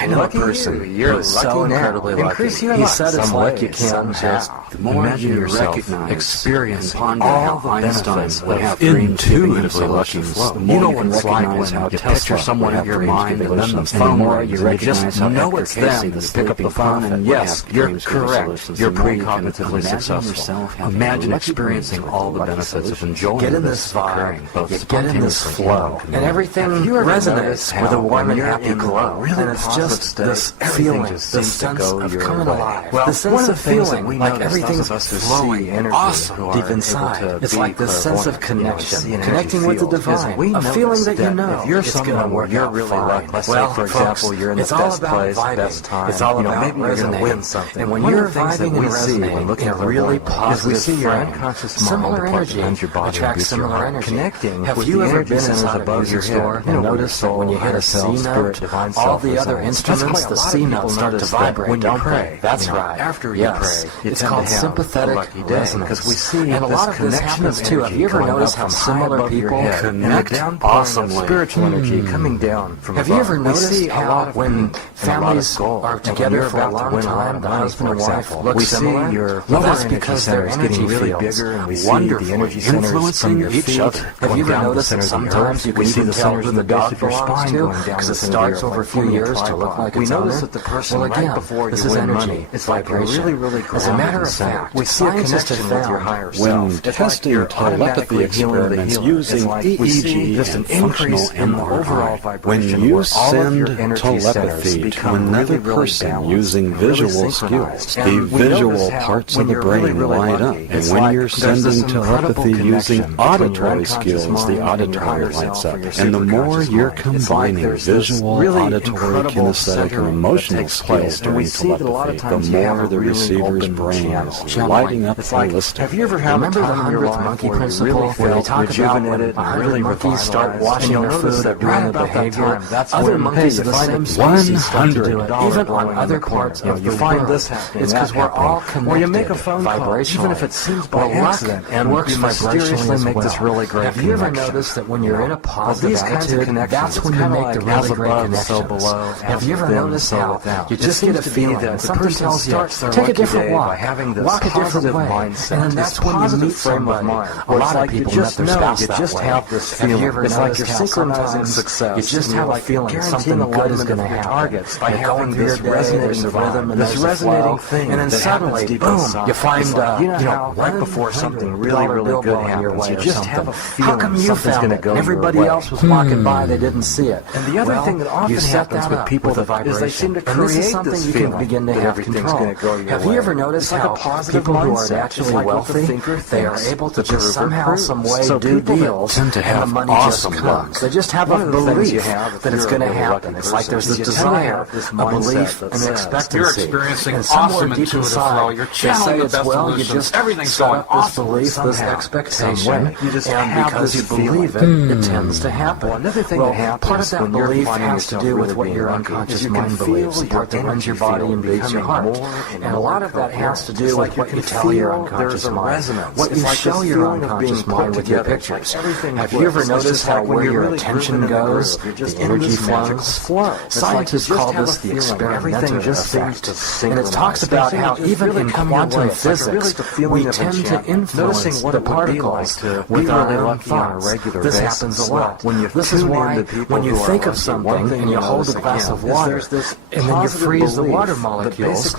I know a person who's so incredibly lucky. He said it's like you can just imagine yourself, experience, ponder all the Einstein would have intuitively lucky. You know what it's like when you picture someone in your mind and then the phone rings and you just know it's them. You pick up the phone and yes, you're correct. You're precognitively successful. Imagine experiencing all the benefits of enjoying get in this vibe, you get in this flow, and everything resonates with a warm and happy glow. And it's just this feeling, this sense of coming alive. Well, the sense of feeling like everything's flowing deep inside. It's like this sense of connection, connecting with the divine, a feeling that you know you're someone where you're really lucky. Let's say, for example, you're in the best place, best time. It's all about maybe you're going to win something. And when you're vibing and resonating, looking at really positive, we see your unconscious similar energy attracts similar energy. Connecting. Have you ever been inside above your store and noticed that when you hit a C note, all the other instruments, the C notes start to vibrate when you pray? That's right. After you pray, it's called sympathetic resonance. We see and a lot of this happens too. Have you ever noticed how similar people connect awesomely? Spiritual energy coming down from above. Have you ever noticed how when families are together for a long time, the husband and wife look similar? Well, that's because their energy really bigger, and we see the energy centers from your feet. Have you ever noticed that sometimes you can even tell who the dog belongs to because it starts over a few years to look like its owner? Well, again, this is energy. It's vibration. As a matter of fact, we see a connection with your higher self. When testing telepathy experiments using EEG just an increase in the overall vibration. When you send telepathy to another person using visual skills, the visual parts of the brain light up. And when you're sending telepathy using auditory skills, the auditory lights up. And the more you're combining visual, auditory, kinesthetic, or emotional skills during telepathy, the more the receiver's brain is lighting up and listening. Have you ever had remember the 100th monkey principle where they talk about when 100 monkeys start washing their food at random behavior? Other monkeys of the same species start to do it, even on other parts of the world. It's because we're all connected. Or you make a phone call, even if it seems by accident, and works vibrationally make this really great connection. Have you ever noticed that when you're in a positive attitude, that's when you make the really great connections? Have you ever noticed how you just get a feeling that something tells you, take a different walk, walk a different way, and then that's when you meet somebody. A lot of people met their spouse that way. Have you ever noticed you're synchronizing success? You just have a feeling something good is going to happen. By having this resonating rhythm and this resonating thing, and then suddenly, boom, you find, right before something really, really good happens, you just have a feeling. How come you found it? Everybody else was walking by, they didn't see it. And the other thing that often happens with people is they seem to create this feeling. And this is something you can begin to have control. Have you ever noticed how people who are naturally wealthy, they are able to just somehow, some way do deals, and the money just comes. They just have a belief that it's going to happen. It's like there's this desire, a belief, an expectancy. You're experiencing awesome intuitive flow. You're channeling the best solutions. Everything's going awesome. Belief, this expectation, and because you believe it, it tends to happen. Another thing that happens part of that belief has to do with what your unconscious mind believes, the part that runs your body and beats your heart. And a lot of that has to do with what you tell your unconscious mind, what you show your unconscious mind with your pictures. Have you ever noticed how where your attention goes, the energy flows? Scientists call this the experimental effect. And it talks about how even in quantum physics, we tend to influence the particles with our own thoughts. This happens a lot. This is why when you think of something and you hold a glass of water and then you freeze the water molecules,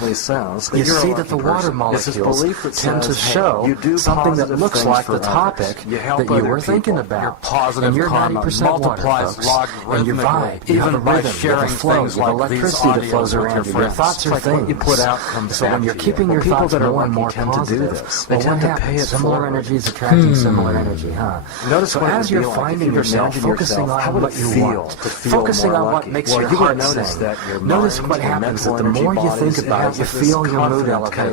you see that the water molecules tend to show something that looks like the topic that you were thinking about. And you're 90% water, folks. And your vibe, you have a rhythm, you have a flow, you have electricity that flows around you. Your thoughts are things. So when you're keeping your thoughts more and more positive, they tend to pay it similar energies attracting similar energy, huh? Notice as you're finding yourself focusing on what you want, focusing on what makes your heart sing. Notice what happens that the more you think about it, you feel your mood elevate.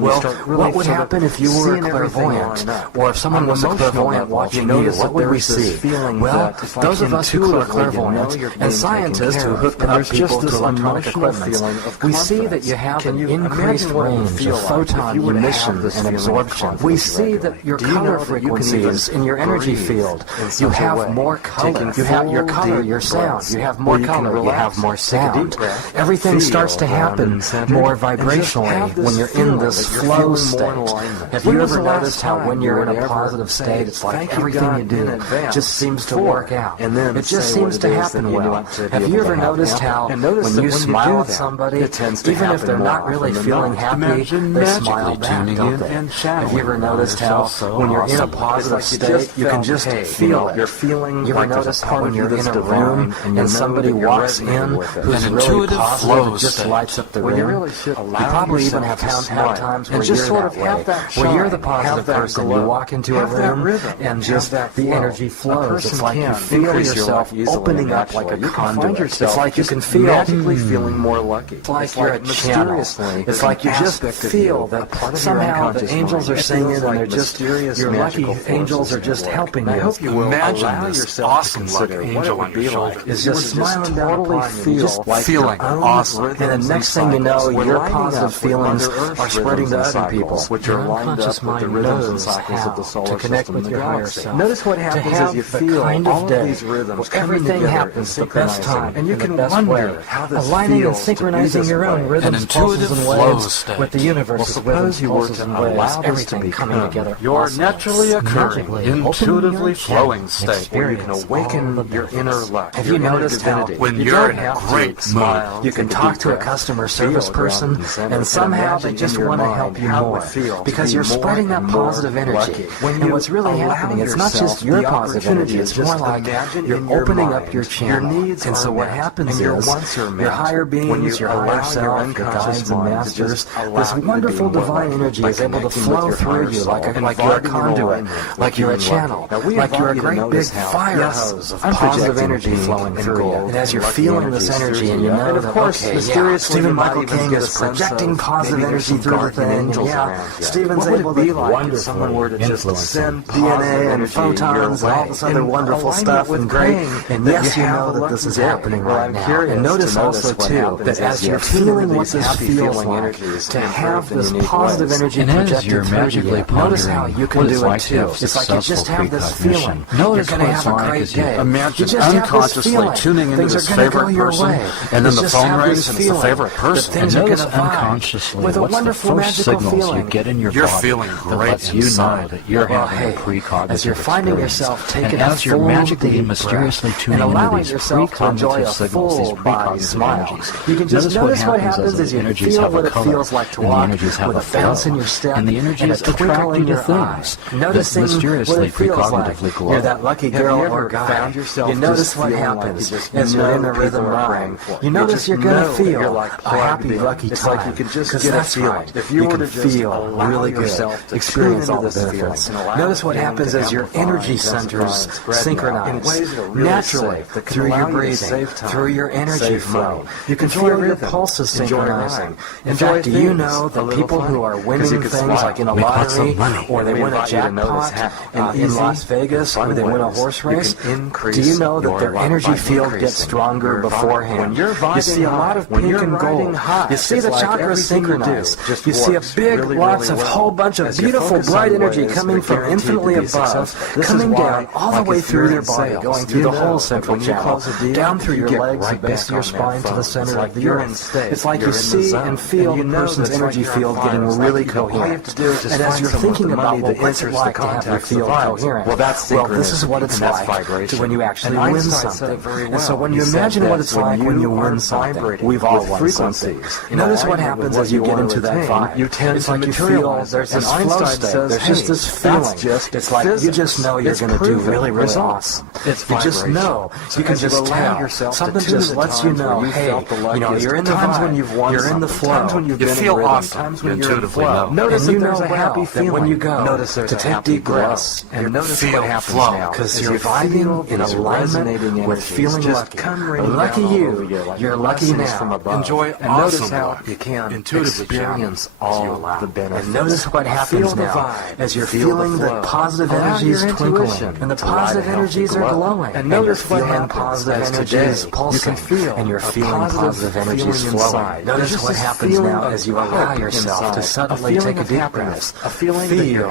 Well, what would happen if you were a clairvoyant, or if someone was a clairvoyant watching you? What would we see? Well, those of us who are clairvoyant and scientists who hook up people people to electronic equipment, we see that you have an increased range of photon emission and absorption. We see that your color frequencies in your energy field, you have more color. You have your color, your sound. You have more color, you have more sound. Everything starts to happen more vibrationally when you're in this flow state. Have you ever noticed how when you're in a positive state, it's like everything you do just seems to work out? It just seems to happen well. Have you ever noticed how when you smile at somebody, even if they're not really feeling happy, they smile back, don't they? Have you ever noticed how when you're in a positive state, you can just feel it? You're feeling, you ever notice how when you're in a room and somebody walks in who's really positive, it just lights up the room? You probably even have times where you're that way, where you're the positive person. You walk into a room and just the energy flows. It's like you feel yourself opening up like a conduit. It's like you can feel magically feeling more lucky. It's like you're a channel. It's like you just feel that somehow the angels are singing and they're just, your lucky angels are just helping you. I hope you will imagine this awesome lucky angel on your shoulder. Is just smiling totally feeling awesome. And the next thing you know, your positive feelings are spreading to other people. Your unconscious mind knows how to connect with your higher self. Notice what happens as you feel all of these rhythms. Everything happens the best time, and you can wonder how this aligning and synchronizing your own rhythms, pulses, and waves with the universe's rhythms, pulses, and waves. Everything coming together. Your naturally occurring, intuitively flowing state where you can awaken your inner luck. Have you noticed how when you're in a great mood, you can talk to a customer service person, and somehow they just want to help you more because you're spreading that positive energy. And what's really happening, it's not just your positive energy, it's more like you're opening up your channel. And so what happens is your higher beings, your higher self, your guides and masters, this wonderful divine energy is able to flow through you like you're a conduit, like you're a channel, like you're a great big fire hose of positive energy flowing through you. And as you're feeling this energy and you know that, okay, Stephen Michael King is projecting positive energy through the thing, and Stephen's able to wonder if someone were to just send DNA and photons and all this other wonderful stuff and great, and yes, you know that this is happening right now. And notice also, too, that as you're feeling what this feels like, to have this positive energy projected through you, notice how you can do it, too. It's like you just have this feeling. You're going to have a great day. Imagine unconsciously tuning into this favorite person, and then the phone rings and it's the favorite person. And notice unconsciously what's the first signals you get in your body feeling that lets you know that you're having a precognitive as you're finding yourself taking as you're magically and mysteriously tuning into these precognitive signals, these precognitive energies, you can just notice what happens as you feel what it feels like to walk with a bounce in your step and the energies attract you to things noticing mysteriously precognitively glow. You're that lucky girl or guy. You notice what happens as you're in the rhythm rhyme. You notice you're going to feel a happy, lucky time. Because that's right. You can feel really good. Experience all the benefits. Notice what happens as your energy centers synchronize naturally through your breathing, through your energy flow. You can feel your pulses synchronizing. In fact, do you know that people who are winning things like in a lottery or they win a jackpot in Las Vegas or they win a horse race, do you know that their energy field gets stronger beforehand? You see a lot of pink and gold. You see the chakras synchronize. You see a big, lots of whole bunch of beautiful, bright energy coming from infinitely above, coming down all the way through your body, going through the whole central channel, down through your legs, the base of your spine to the center of the earth. It's like you see and feel the person's energy field getting really coherent. And as you're thinking about what's it like to have your field coherent, well, this is what it's like when you actually win something. And so when you imagine what it's like when you win something, we've all won something. Notice what happens as you get into that vibe. It's like you feel there's this flow state. There's just this feeling. It's like you just know you're going to do really, really awesome. You just know. You can just tell. Something just lets you know, hey, you're in the vibe. You're in the flow. You feel awesome. You intuitively know. Notice that there's a happy feeling when you go to take deep breaths and notice what happens now. Because you're vibing in alignment with feeling lucky. Lucky you. You're lucky now. Enjoy and notice how you can experience all the benefits. And notice what happens now as you're feeling the positive energies twinkling and the positive energies are glowing. And notice what happens positive energies pulsing. You can feel and you're feeling positive energies flowing. Notice what happens now as you allow yourself to suddenly take a deep breath, feel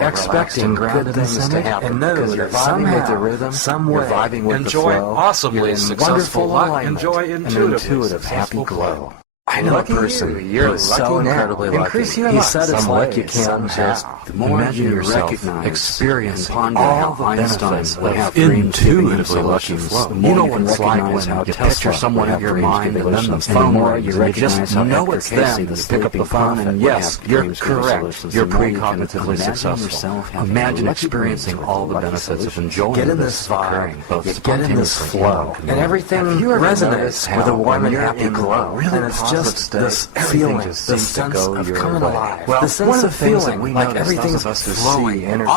expecting good things to happen, and know that somehow, the rhythm, some way, vibing with enjoy the flow, awesomely successful luck, enjoy an intuitive happy glow. I know a person who is so incredibly lucky. He said it's like you can't just imagine yourself, experience, ponder all the Einstein would have intuitively lucky flow. You know what it's like when you picture someone in your mind, and then the phone rings, and you just know it's them. You pick up the phone, and yes, you're correct. You're precognitively successful. Imagine experiencing all the benefits of enjoying. Get in this vibe, you get in this flow, and everything resonates with a warm and happy glow. And it's just this feeling, this sense of coming alive. Well, the sense of feeling like everything's flowing energy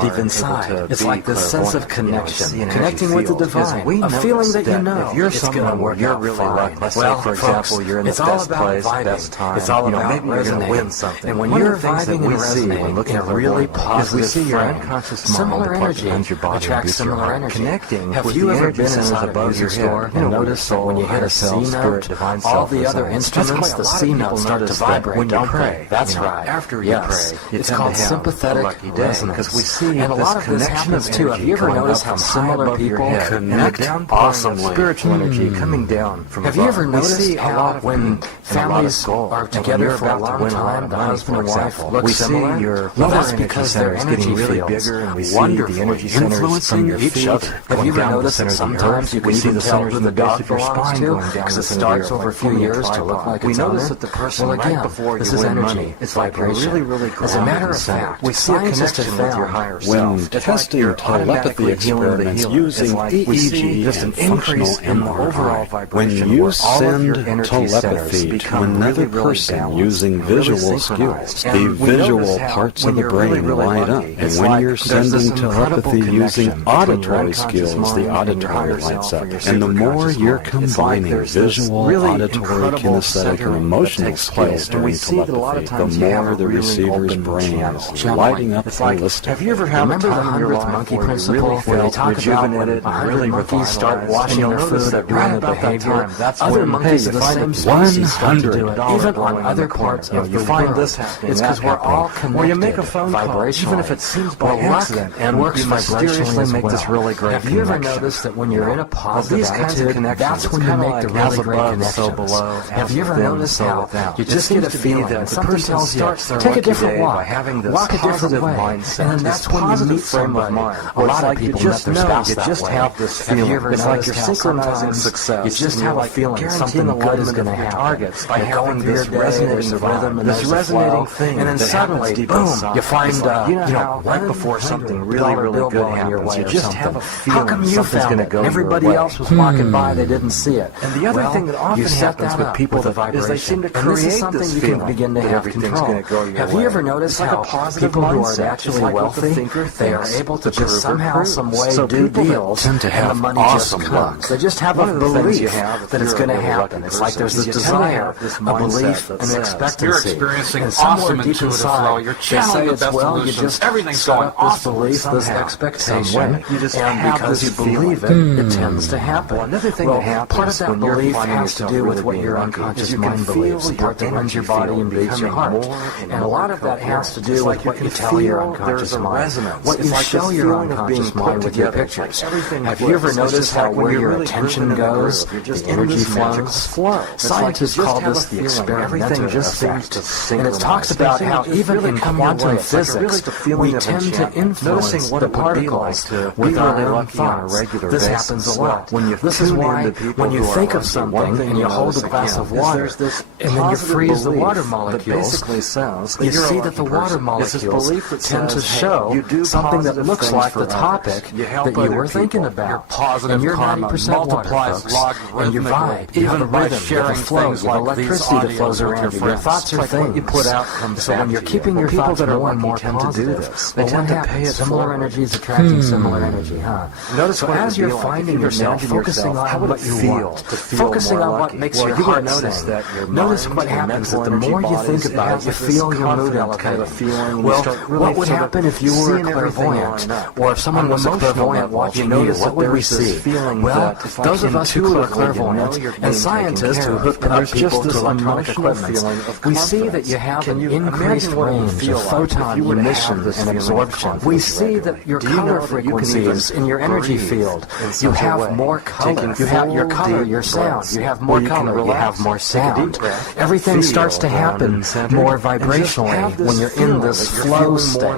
deep inside. It's like this sense of connection, connecting with the divine, a feeling that you know you're someone where you're really lucky. Let's say, for example, you're in the best place, best time. It's all about maybe you're going to win something. And when you're vibing and resonating in a really positive frame, similar energy attracts similar energy. Connecting. Have you ever been inside a music store and noticed that when you hit a C note, all the other instruments, the C notes start to vibrate when you pray? That's right. After you pray, it's called sympathetic resonance. And a lot of this happens too. Have you ever noticed how similar people connect awesomely? Spiritual energy coming down from above. Have you ever noticed how when families are together for a long time, the husband and wife look similar? Well, that's because their energy fields wonderfully the energy influencing each other. Have you ever noticed that sometimes you can see the center of the dog belongs to because it starts over a few years to look like its owner? That the person right before this is energy. It's vibration. As a matter of fact, we see a connection with your higher self. When testing telepathy experiments using EEG just an increase in the overall vibration. When you send telepathy to another person using visual skills, the visual parts of the brain light up. And when you're sending telepathy using auditory skills, the auditory lights up. And the more you're combining visual, auditory, kinesthetic, and emotional skills during telepathy, the more the receiver's brain is lighting up and listening. Have you ever had remember the 100th monkey principle where they talk about when 100 monkeys start washing their food at random behavior? Other monkeys of the same species start to do it, even on other parts of the world. It's because we're all connected. Or you make a phone call, even if it seems by accident, and works vibrationally make this really great connection. Have you ever noticed that when you're in a positive attitude, that's when you make the really great connections? Have you ever noticed how you just get a feeling that something tells you, take a different walk, walk a different way, and then that's when you meet somebody. A lot of people met their spouse that way. Have you ever noticed you're synchronizing success? You just have a feeling something good is going to happen. By going this resonating the rhythm and this resonating thing, and then suddenly, boom, you find, right before something really, really good happens, you just have a feeling something's going to go. Everybody else was walking by, they didn't see it. And the other thing that often happens with people is they seem to create this something you can begin to have control. Have you ever noticed how people who are naturally wealthy, they are able to just somehow, some way do deals, and the money just comes. They just have a belief that it's going to happen. It's like there's this desire, a belief, an expectancy. You're experiencing awesome intuitive flow. You're channeling the best solutions. Everything's going awesome. This belief, this expectation, and because you believe it, it tends to happen. Another thing that happens, part of that belief has to do with what your unconscious mind believes, the part that runs your body and beats your heart. And a lot of that has to do with what you tell your unconscious mind, what you show your unconscious mind with your pictures. Have you ever noticed how where your attention goes, the energy flows? Scientists call this the experimental effect. And it talks about how even in quantum physics, we tend to influence the particles with our own thoughts. This happens a lot. This is why when you think of something and you hold a glass of water and then you freeze the water molecules, you see that the water molecules tend to show something that looks like the topic that you were thinking about. And you're 90% water, folks. And you vibe, you have a rhythm, you have a flow, you electricity that flows around you. Your thoughts are things. What you put out comes so when you're keeping your thoughts more and more positive, they tend to pay it similar energies attracting similar energy, huh? Notice as you're finding yourself focusing on what you want, focusing on what makes your heart sing. Notice what happens that the more you think about it, you feel your mood elevating. Well, what would happen if you were a clairvoyant, or if someone was a clairvoyant watching you? What would we see? Well, those of us who are clairvoyant and scientists who hook up people to electronic equipment, we see that you have an increased range of photon emission and absorption. We see that your color frequencies in your energy field, you have more color. You have your color, your sound. You have more color, you have more sound. Everything starts to happen more vibrationally when you're in this flow state.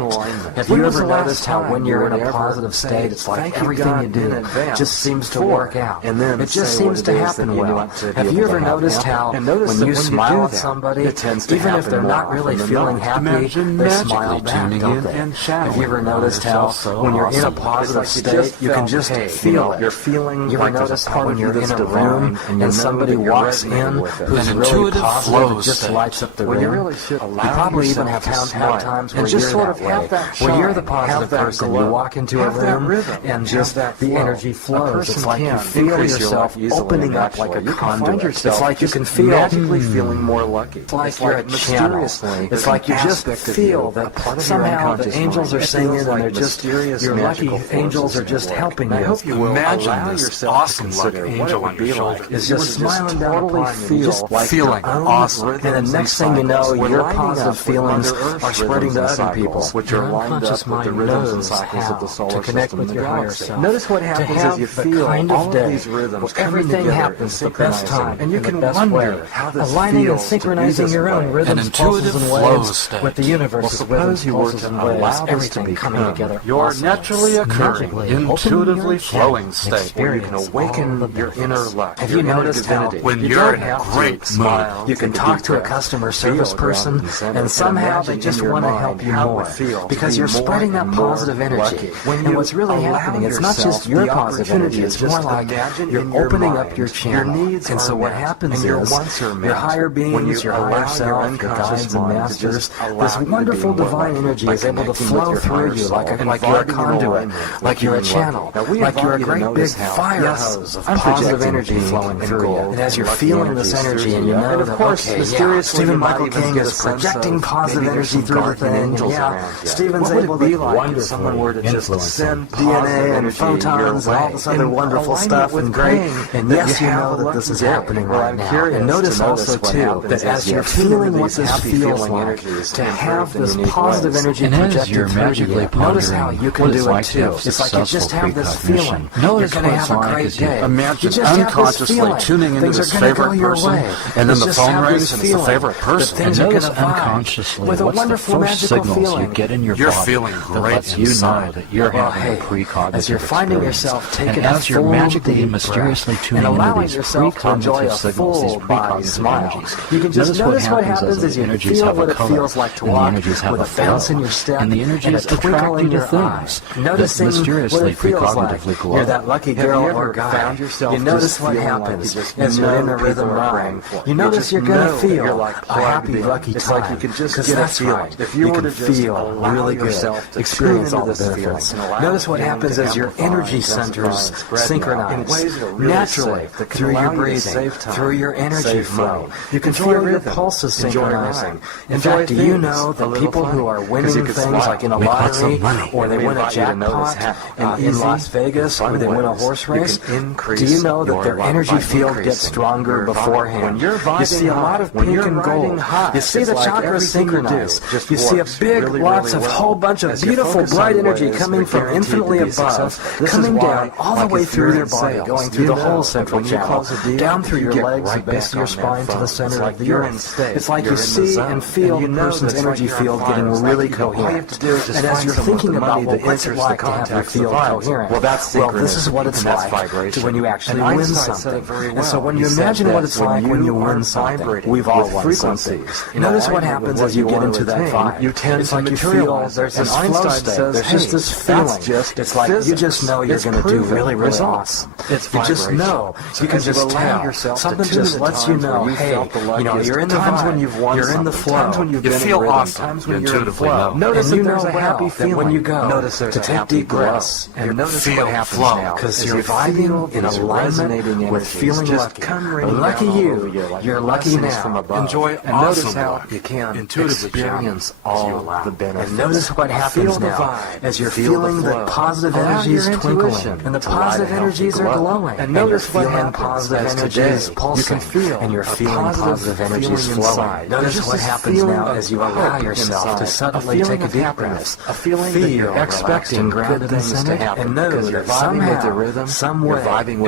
Have you ever noticed how when you're in a positive state, it's like everything you do just seems to work out? It just seems to happen well. Have you ever noticed how when you smile at somebody, even if they're not really feeling happy, they smile back, don't they? Have you ever noticed how when you're in a positive state, you can just feel it? You ever notice how when you're in a room and somebody walks in who's really positive, it just lights up the room? You probably even have times where you're that way, where you're the positive person. You walk into a room and just the energy flows. It's like you feel yourself opening up like a conduit. It's like you can feel magically feeling more lucky. It's like you're a channel. It's like you just feel that somehow the angels are singing and they're just, your lucky angels are just helping you. I hope you will imagine this awesome lucky angel on your shoulder. It's just smiling down upon you, just like feeling awesome. And the next thing you know, your positive feelings are spreading to other people. Your unconscious mind knows how to connect with your higher self. Notice what happens as you feel all of these rhythms. Everything happens the best time, and you can wonder how this aligning and synchronizing your own rhythms, pulses, and waves with the universe's rhythms, pulses, and waves. Everything coming together. Your naturally occurring, intuitively flowing state where you can awaken your inner luck. Have you noticed how when you're in a great mood, you can talk to a customer service person, and somehow they just want to help you more because you're spreading that positive energy. And what's really happening, it's not just your positive energy, it's more like you're opening up your channel. And so what happens is your higher beings, your higher self, your guides and masters, this wonderful divine energy is able to flow through you like you're a conduit, like you're a channel, like you're a great big fire hose of positive energy flowing through you. And as you're feeling this energy and you know that, okay, Stephen Michael King is projecting positive energy through the thing, and Stephen's able to wonder if someone were to just send DNA and photons and all this other wonderful stuff and great, and yes, you know that this is happening right now. And notice also, too, that as you're feeling what this feels like, to have this positive energy projected through you, notice how you can do it, too. It's like you just have this feeling. You're going to have a great day. Imagine unconsciously tuning into this favorite person, and then the phone rings and it's the favorite person. And notice unconsciously what's the first signals you get in your body feeling that lets you know that you're having a precognitive as you're finding yourself taking as you're magically and mysteriously tuning into these precognitive signals, these precognitive energies, you can just notice what happens is you feel what it feels like to walk with a bounce in your step and the energies attract you to things noticing mysteriously precognitively glow. You're that lucky girl or guy. You notice what happens as you're in a rhythm rhyme. You notice you're going to feel a happy, lucky time. Because that's right. You can feel really good. Experience all the benefits. Notice what happens as your energy centers synchronize naturally through your breathing, through your energy flow. You can feel your pulses synchronizing. In fact, do you know that people who are winning things like in a lottery or they win a jackpot in Las Vegas or they win a horse race, do you know that their energy field gets stronger beforehand? You see a lot of pink and gold. You see the chakras synchronize. You see a big, lots of whole bunch of beautiful, bright energy coming from infinitely above, coming down all the way through your body, going through the whole central channel, down through your legs, the base of your spine to the center of the earth. It's like you see and feel the person's energy field getting really coherent. And as you're thinking about, well, what's it like to have your field coherent? Well, this is what it's like when you actually win something. And so when you imagine what it's like when you win something, we've all won something. Notice what happens as you get into that vibe. It's like you feel there's this flow state. There's just this feeling. It's like you just know you're going to do really, really awesome. You just know. You can just tell. Something just lets you know, hey, you know, you're in the vibe, when you've won you're in the flow, times when you've been feel in rhythm, awesome. times when You you're in intuitively flow. know. Notice And that you there's know a happy feeling when you go. Notice there's to a take happy deep breaths glow. and notice Feel what happens flow. now Because you're vibing in a alignment with feeling lucky. Lucky you. You're lucky now. Enjoy And notice awesome how luck. you can Intuitively experience channel as you all allow. the benefits. And notice what happens now as you're feeling the positive energies twinkling and the positive energies are glowing. And notice what happens positive energies pulsing. You can feel and you're feeling positive energies flowing. Notice what happens now as you allow yourself to suddenly take a deep breath. Feel expecting good things to happen. And know that somehow, some way,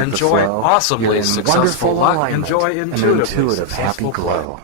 Enjoy awesomely successful luck. Enjoy intuitive, happy glow.